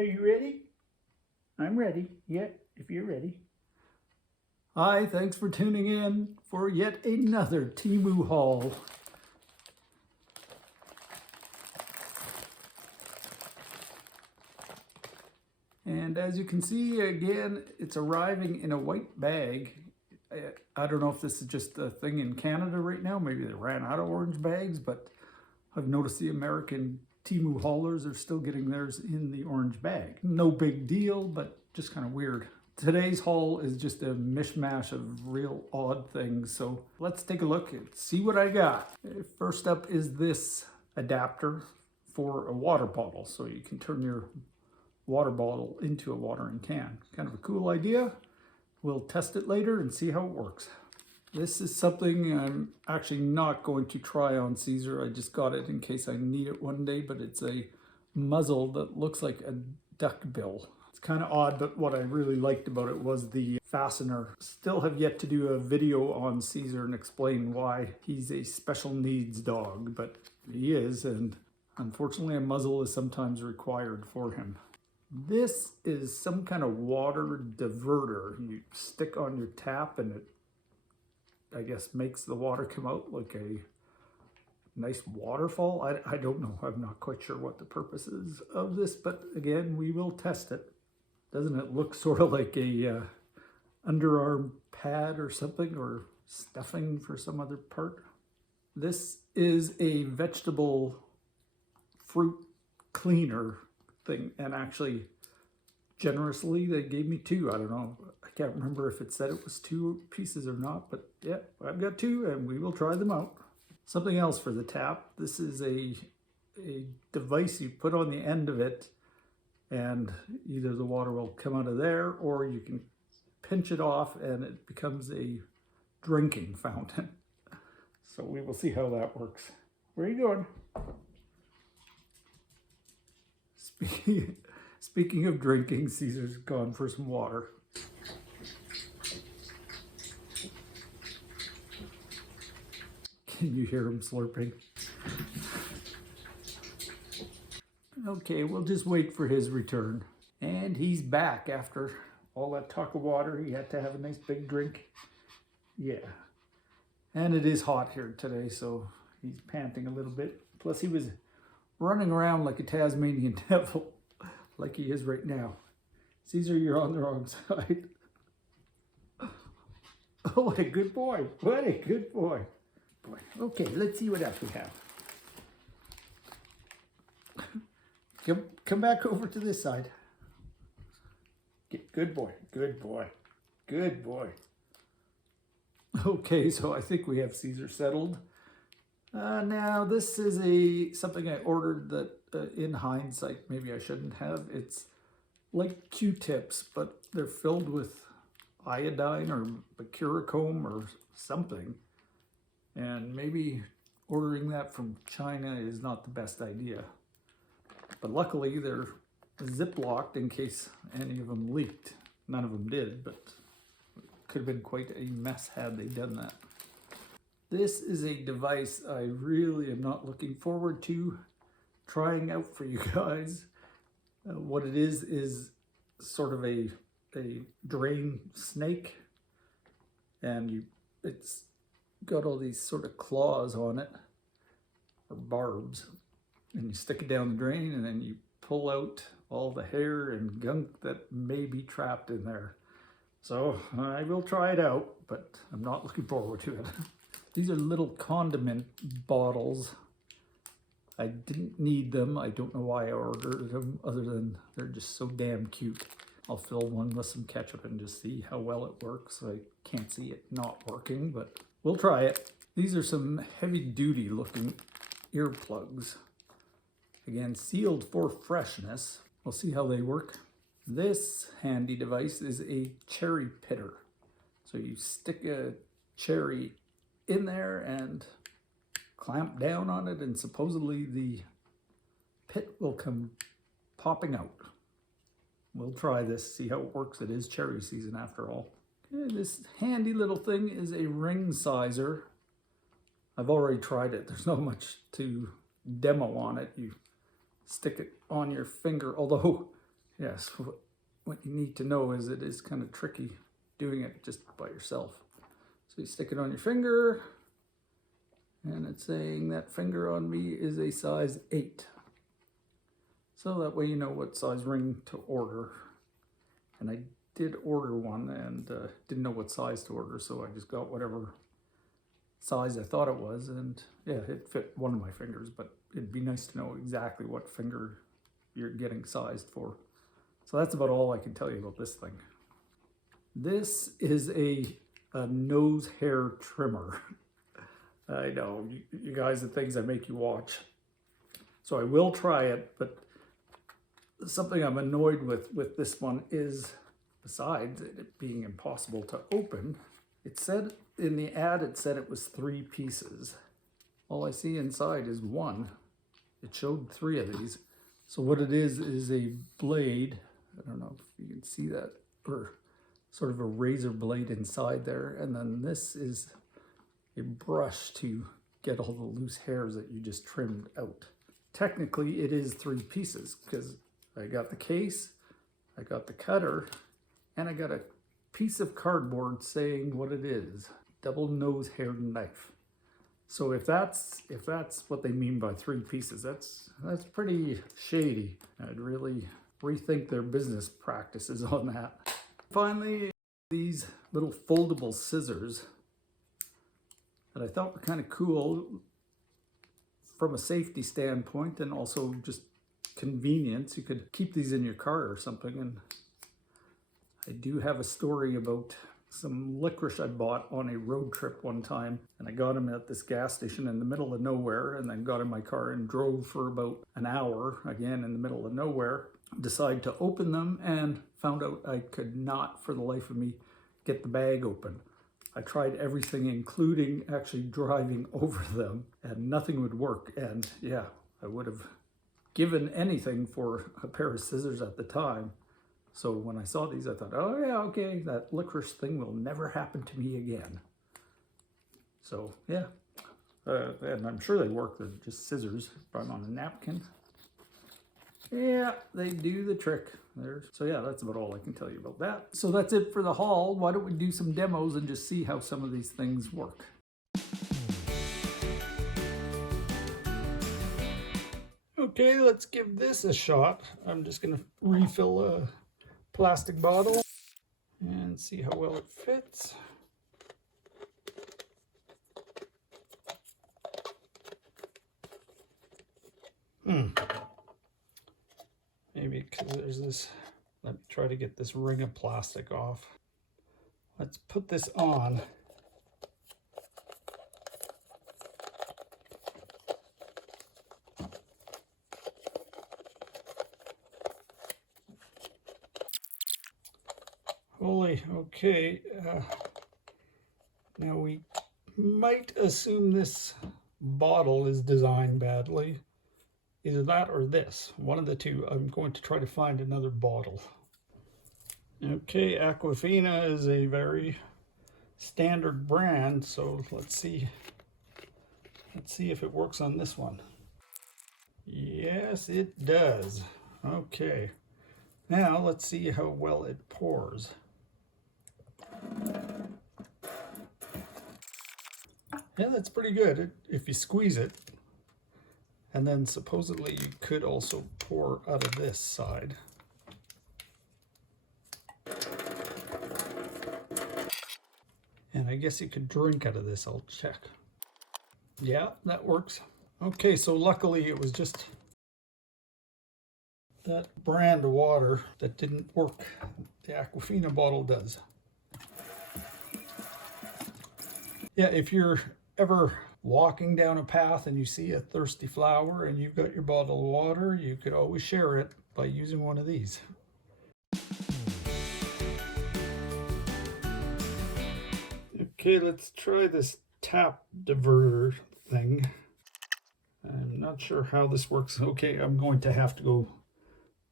Are you ready? I'm ready. Yeah, if you're ready. Hi, thanks for tuning in for yet another Temu haul. And as you can see, again, it's arriving in a white bag. I don't know if this is just a thing in Canada right now. Maybe they ran out of orange bags, but I've noticed the American Temu haulers are still getting theirs in the orange bag. No big deal, but just kind of weird. Today's haul is just a mishmash of real odd things. So let's take a look and see what I got. First up is this adapter for a water bottle. So you can turn your water bottle into a watering can. Kind of a cool idea. We'll test it later and see how it works. This is something I'm actually not going to try on Caesar. I just got it in case I need it one day, but it's a muzzle that looks like a duck bill. It's kind of odd, but what I really liked about it was the fastener. Still have yet to do a video on Caesar and explain why he's a special needs dog, but he is, and unfortunately a muzzle is sometimes required for him. This is some kind of water diverter. You stick on your tap and it, I guess, makes the water come out like a nice waterfall. I don't know. I'm not quite sure what the purpose is of this, but again, we will test it. Doesn't it look sort of like a underarm pad or something, or stuffing for some other part? This is a vegetable fruit cleaner thing, and actually generously they gave me two. I don't know, I can't remember if it said it was 2 pieces or not, but yeah, I've got 2 and we will try them out. Something else for the tap. This is a device you put on the end of it, and either the water will come out of there or you can pinch it off and it becomes a drinking fountain. So we will see how that works. Where are you going? Speaking of drinking, Caesar's gone for some water. Can you hear him slurping? Okay, we'll just wait for his return. And he's back after all that talk of water. He had to have a nice big drink. Yeah. And it is hot here today, so he's panting a little bit. Plus he was running around like a Tasmanian devil, like he is right now. Caesar, you're on the wrong side. Oh, what a good boy. What a good boy. Okay, let's see what else we have. Come back over to this side. Good boy, good boy, good boy. Okay, so I think we have Caesar settled. Now this is something I ordered that in hindsight maybe I shouldn't have. It's like Qtips, but they're filled with iodine or mercurochrome or something. And maybe ordering that from China is not the best idea. But luckily they're ziplocked in case any of them leaked. None of them did, but it could have been quite a mess had they done that. This is a device I really am not looking forward to trying out for you guys. What it is sort of a drain snake, and it's got all these sort of claws on it, or barbs, and you stick it down the drain and then you pull out all the hair and gunk that may be trapped in there. So I will try it out, but I'm not looking forward to it. These are little condiment bottles. I didn't need them. I don't know why I ordered them, other than they're just so damn cute. I'll fill one with some ketchup and just see how well it works. I can't see it not working, but we'll try it. These are some heavy-duty looking earplugs. Again, sealed for freshness. We'll see how they work. This handy device is a cherry pitter. So you stick a cherry in there and clamp down on it, and supposedly the pit will come popping out. We'll try this, see how it works. It is cherry season after all. Okay, this handy little thing is a ring sizer. I've already tried it. There's not much to demo on it. You stick it on your finger, although yes, what you need to know is it is kind of tricky doing it just by yourself. So you stick it on your finger, and it's saying that finger on me is a size 8. So that way you know what size ring to order. And I did order one and didn't know what size to order, so I just got whatever size I thought it was, and yeah, it fit one of my fingers, but it'd be nice to know exactly what finger you're getting sized for. So that's about all I can tell you about this thing. This is a nose hair trimmer. I know, you guys, the things I make you watch. So I will try it, but something I'm annoyed with this one is, besides it being impossible to open, it said in the ad, it said it was 3 pieces. All I see inside is 1. It showed 3 of these. So what it is a blade. I don't know if you can see that, or sort of a razor blade inside there. And then this is a brush to get all the loose hairs that you just trimmed out. Technically, it is 3 pieces because I got the case, I got the cutter, and I got a piece of cardboard saying what it is. Double nose hair knife. So if that's what they mean by 3 pieces, that's pretty shady. I'd really rethink their business practices on that. Finally, these little foldable scissors that I thought were kind of cool from a safety standpoint and also just convenience. You could keep these in your car or something. And I do have a story about some licorice I bought on a road trip one time, and I got them at this gas station in the middle of nowhere, and then got in my car and drove for about an hour, again in the middle of nowhere. Decided to open them and found out I could not for the life of me get the bag open. I tried everything, including actually driving over them, and nothing would work. And yeah, I would have given anything for a pair of scissors at the time. So when I saw these, I thought, oh yeah, okay, that licorice thing will never happen to me again. So yeah, and I'm sure they work. They're just scissors. Put them on a napkin. Yeah, they do the trick. So yeah, that's about all I can tell you about that. So that's it for the haul. Why don't we do some demos and just see how some of these things work. Okay, let's give this a shot. I'm just gonna refill a plastic bottle and see how well it fits. Maybe because there's this, let me try to get this ring of plastic off. Let's put this on. Holy, okay. Now we might assume this bottle is designed badly. Either that or this, one of the two. I'm going to try to find another bottle. Okay, Aquafina is a very standard brand, so let's see if it works on this one. Yes, it does. Okay, now let's see how well it pours. Yeah, that's pretty good if you squeeze it. And then supposedly you could also pour out of this side. And I guess you could drink out of this, I'll check. Yeah, that works. Okay, so luckily it was just that brand of water that didn't work. The Aquafina bottle does. Yeah, if you're ever walking down a path and you see a thirsty flower and you've got your bottle of water, you could always share it by using one of these. Okay, let's try this tap diverter thing. I'm not sure how this works. Okay, I'm going to have to go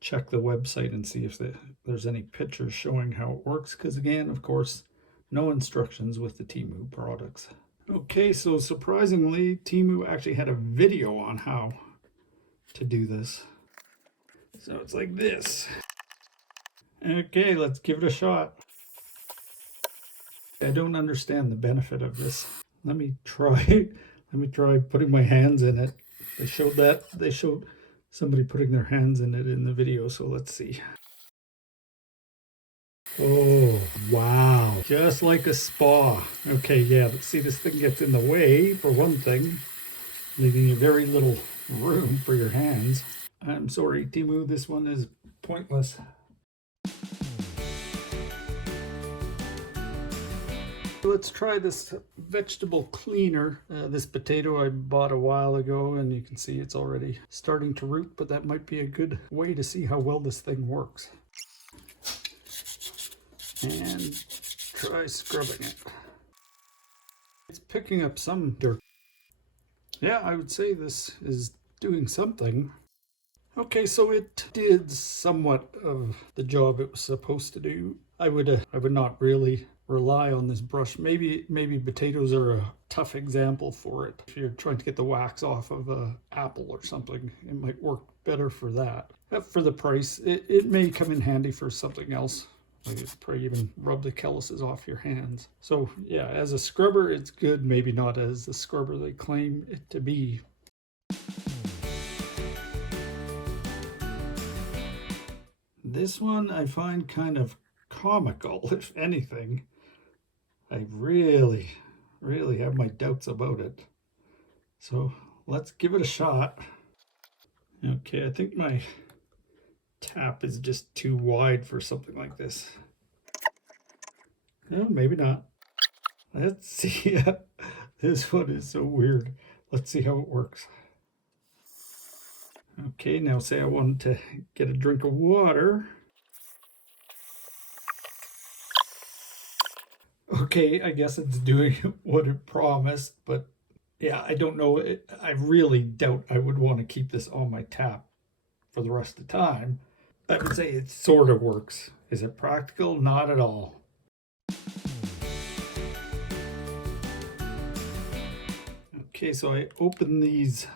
check the website and see if there's any pictures showing how it works, because again, of course, no instructions with the Temu products. Okay, so surprisingly, Temu actually had a video on how to do this. So it's like this. Okay, let's give it a shot. I don't understand the benefit of this. Let me try putting my hands in it. They showed somebody putting their hands in it in the video, so let's see. Oh, wow. Just like a spa. Okay, yeah, but see, this thing gets in the way, for one thing, leaving you very little room for your hands. I'm sorry, Temu, this one is pointless. Let's try this vegetable cleaner. This potato I bought a while ago, and you can see it's already starting to root, but that might be a good way to see how well this thing works. And try scrubbing it. It's picking up some dirt. Yeah, I would say this is doing something. Okay, so it did somewhat of the job it was supposed to do. I would not really rely on this brush. Maybe potatoes are a tough example for it. If you're trying to get the wax off of an apple or something, it might work better for that. For the price, it may come in handy for something else. Like it's probably even rub the calluses off your hands. So yeah, as a scrubber, it's good. Maybe not as the scrubber they claim it to be. This one I find kind of comical, if anything. I really have my doubts about it. So let's give it a shot. Okay, I think my tap is just too wide for something like this. No, maybe not. Let's see. This one is so weird. Let's see how it works. Okay, now say I wanted to get a drink of water. Okay, I guess it's doing what it promised, but yeah, I don't know. I really doubt I would want to keep this on my tap for the rest of the time. I would say it sort of works. Is it practical? Not at all. Okay, so I opened these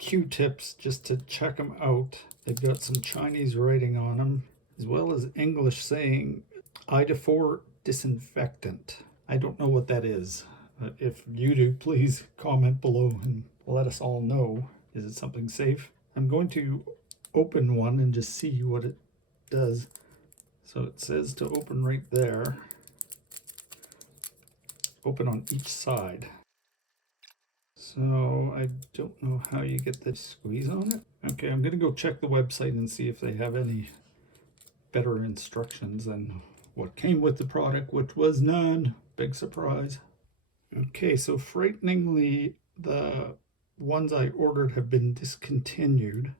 Qtips just to check them out. They've got some Chinese writing on them, as well as English saying Diverter disinfectant. I don't know what that is. If you do, please comment below and let us all know. Is it something safe? I'm going to open one and just see what it does. So it says to open right there. Open on each side. So I don't know how you get the squeeze on it. Okay, I'm gonna go check the website and see if they have any better instructions than what came with the product, which was none. Big surprise. Okay, so frighteningly, the ones I ordered have been discontinued.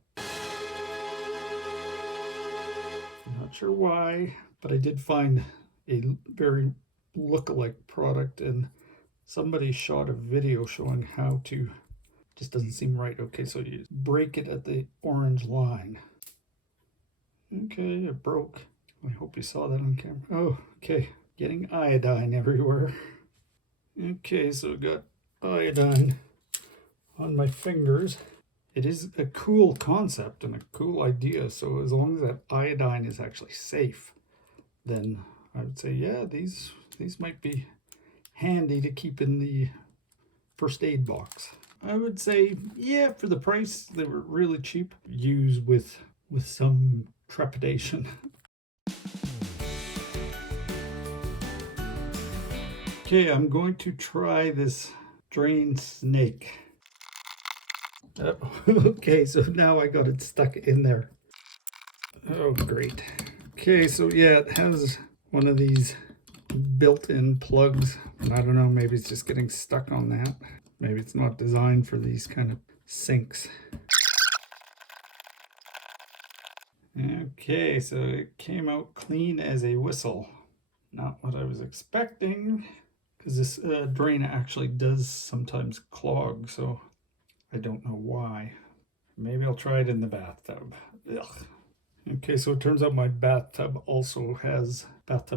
I'm not sure why, but I did find a very look-alike product, and somebody shot a video showing how to. Just doesn't seem right. Okay, so you break it at the orange line. Okay, it broke. I hope you saw that on camera. Oh, okay. Getting iodine everywhere. Okay, so I got iodine on my fingers. It is a cool concept and a cool idea. So as long as that iodine is actually safe, then I would say, yeah, these might be handy to keep in the first aid box. I would say, yeah, for the price, they were really cheap. Use with some trepidation. Okay, I'm going to try this drain snake. Okay, so now I got it stuck in there. Oh, great. Okay, so yeah, it has one of these built-in plugs. I don't know, maybe it's just getting stuck on that. Maybe it's not designed for these kind of sinks. Okay, so it came out clean as a whistle. Not what I was expecting, because this drain actually does sometimes clog, so I don't know why. Maybe I'll try it in the bathtub. Ugh. Okay, so it turns out my bathtub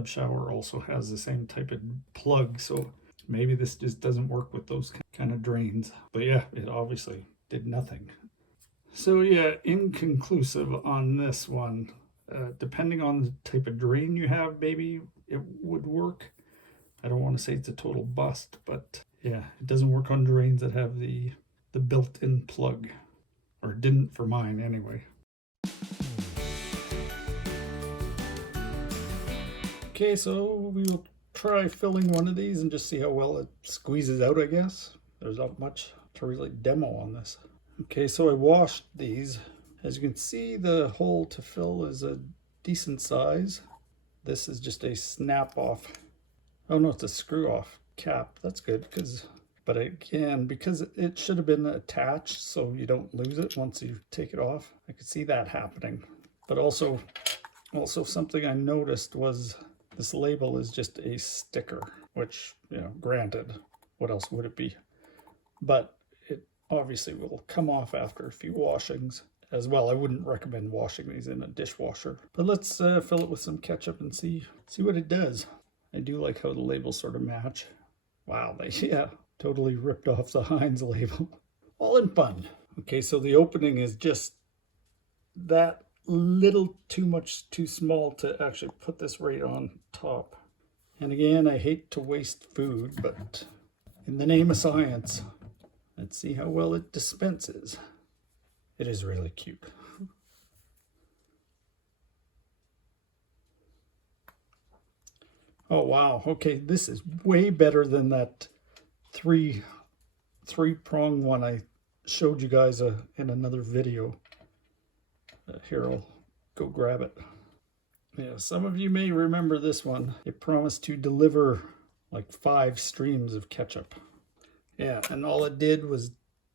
shower also has the same type of plug, so maybe this just doesn't work with those kind of drains. But yeah, it obviously did nothing. So yeah, inconclusive on this one. Depending on the type of drain you have, maybe it would work. I don't want to say it's a total bust, but yeah, it doesn't work on drains that have the built-in plug, or it didn't for mine anyway. Okay, so we will try filling one of these and just see how well it squeezes out, I guess. There's not much to really demo on this. Okay, so I washed these. As you can see, the hole to fill is a decent size. This is just a snap off. Oh no, it's a screw off cap. That's good, but again, because it should have been attached so you don't lose it once you take it off. I could see that happening. But also something I noticed was this label is just a sticker, which, you know, granted, what else would it be? But it obviously will come off after a few washings as well. I wouldn't recommend washing these in a dishwasher. But let's fill it with some ketchup and see what it does. I do like how the labels sort of match. Wow, yeah, totally ripped off the Heinz label. All in fun. Okay, so the opening is just that little too small to actually put this right on top. And again, I hate to waste food, but in the name of science, let's see how well it dispenses. It is really cute. Oh wow, okay, this is way better than that three-prong one I showed you guys in another video. Here, I'll go grab it. Yeah, some of you may remember this one. It promised to deliver like 5 streams of ketchup. Yeah, and all it did was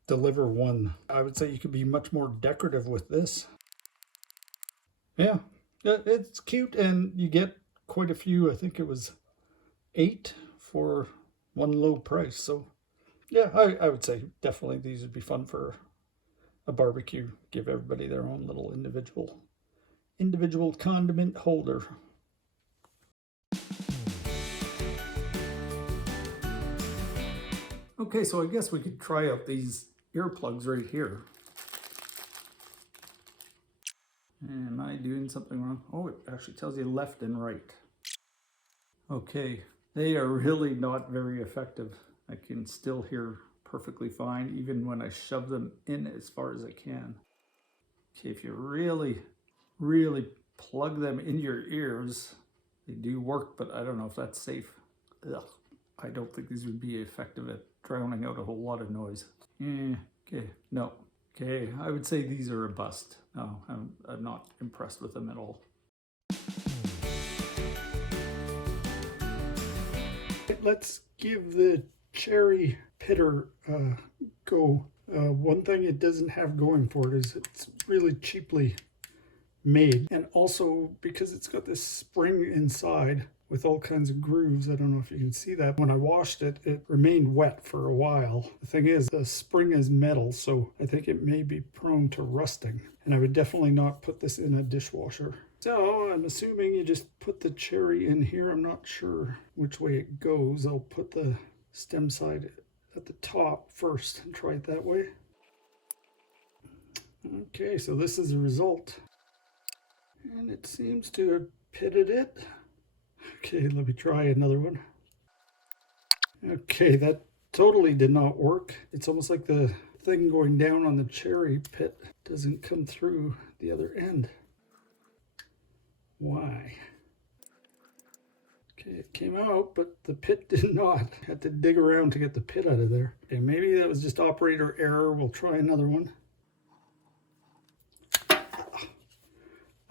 deliver 1. I would say you could be much more decorative with this. Yeah, it's cute, and you get quite a few. I think it was 8 for one low price. So yeah, I would say definitely these would be fun for a barbecue. Give everybody their own little individual condiment holder. Okay, so I guess we could try out these earplugs right here. Am I doing something wrong? Oh, it actually tells you left and right. Okay, they are really not very effective. I can still hear perfectly fine, even when I shove them in as far as I can. Okay, if you really plug them in your ears, they do work, but I don't know if that's safe. Ugh. I don't think these would be effective at drowning out a whole lot of noise. Okay, no. Okay, I would say these are a bust. No, I'm not impressed with them at all. Let's give the cherry pitter a go. One thing it doesn't have going for it is it's really cheaply made, and also because it's got this spring inside with all kinds of grooves. I don't know if you can see that. When I washed it, it remained wet for a while. The thing is, the spring is metal, so I think it may be prone to rusting, and I would definitely not put this in a dishwasher. So I'm assuming you just put the cherry in here. I'm not sure which way it goes. I'll put the stem side at the top first and try it that way. Okay, so this is the result. And it seems to have pitted it. Okay, let me try another one. Okay, that totally did not work. It's almost like the thing going down on the cherry pit doesn't come through the other end. Why? Okay, it came out, but the pit did not. Had to dig around to get the pit out of there. Okay, maybe that was just operator error. We'll try another one.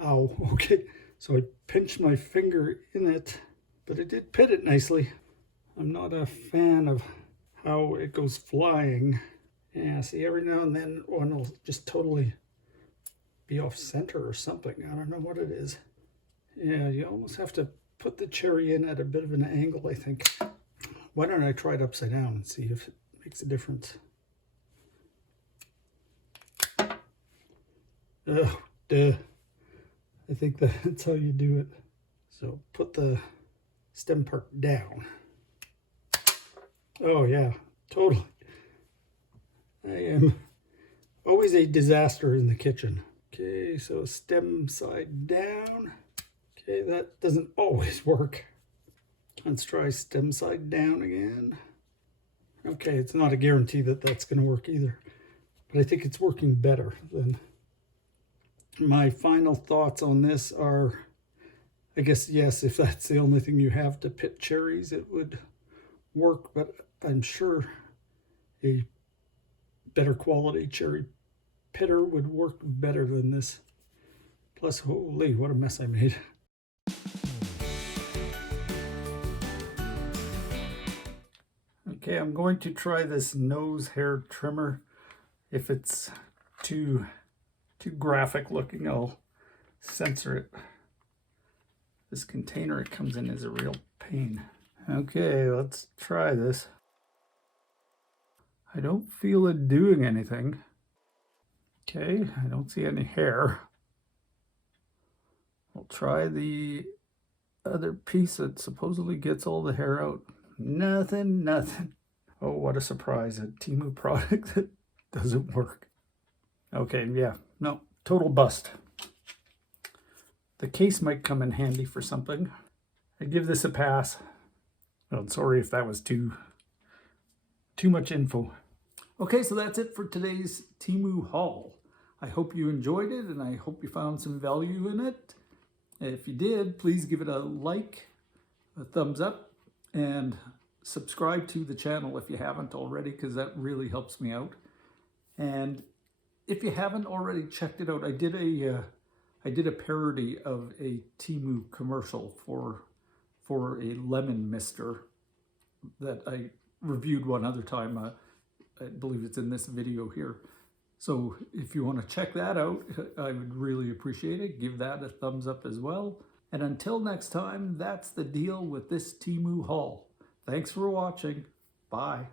Ow, okay. So I pinched my finger in it, but it did pit it nicely. I'm not a fan of how it goes flying. Yeah, see, every now and then one will just totally be off center or something. I don't know what it is. Yeah, you almost have to put the cherry in at a bit of an angle, I think. Why don't I try it upside down and see if it makes a difference? Oh, duh. I think that's how you do it. So put the stem part down. Oh yeah, totally. I am always a disaster in the kitchen. Okay, Okay, so stem side down. Okay, that doesn't always work. Let's try stem side down again. Okay, it's not a guarantee that that's going to work either, but I think it's working better than. My final thoughts on this are, I guess, yes, if that's the only thing you have to pit cherries, it would work, but I'm sure a better quality cherry pitter would work better than this. Plus, holy, what a mess I made. Okay, I'm going to try this nose hair trimmer. If it's too graphic looking, I'll censor it. This container it comes in is a real pain. Okay, let's try this. I don't feel it doing anything. Okay, I don't see any hair. I'll try the other piece that supposedly gets all the hair out. Nothing. Oh, what a surprise. A Temu product that doesn't work. Okay, yeah, no, total bust. The case might come in handy for something. I give this a pass. Oh, sorry if that was too much info. Okay, so that's it for today's Temu haul. I hope you enjoyed it and I hope you found some value in it. If you did, please give it a like, a thumbs up, and subscribe to the channel if you haven't already, because that really helps me out. And if you haven't already checked it out, I did a parody of a Temu commercial for a lemon mister that I reviewed one other time. I believe it's in this video here. So if you want to check that out, I would really appreciate it. Give that a thumbs up as well. And until next time, that's the deal with this Temu haul. Thanks for watching. Bye.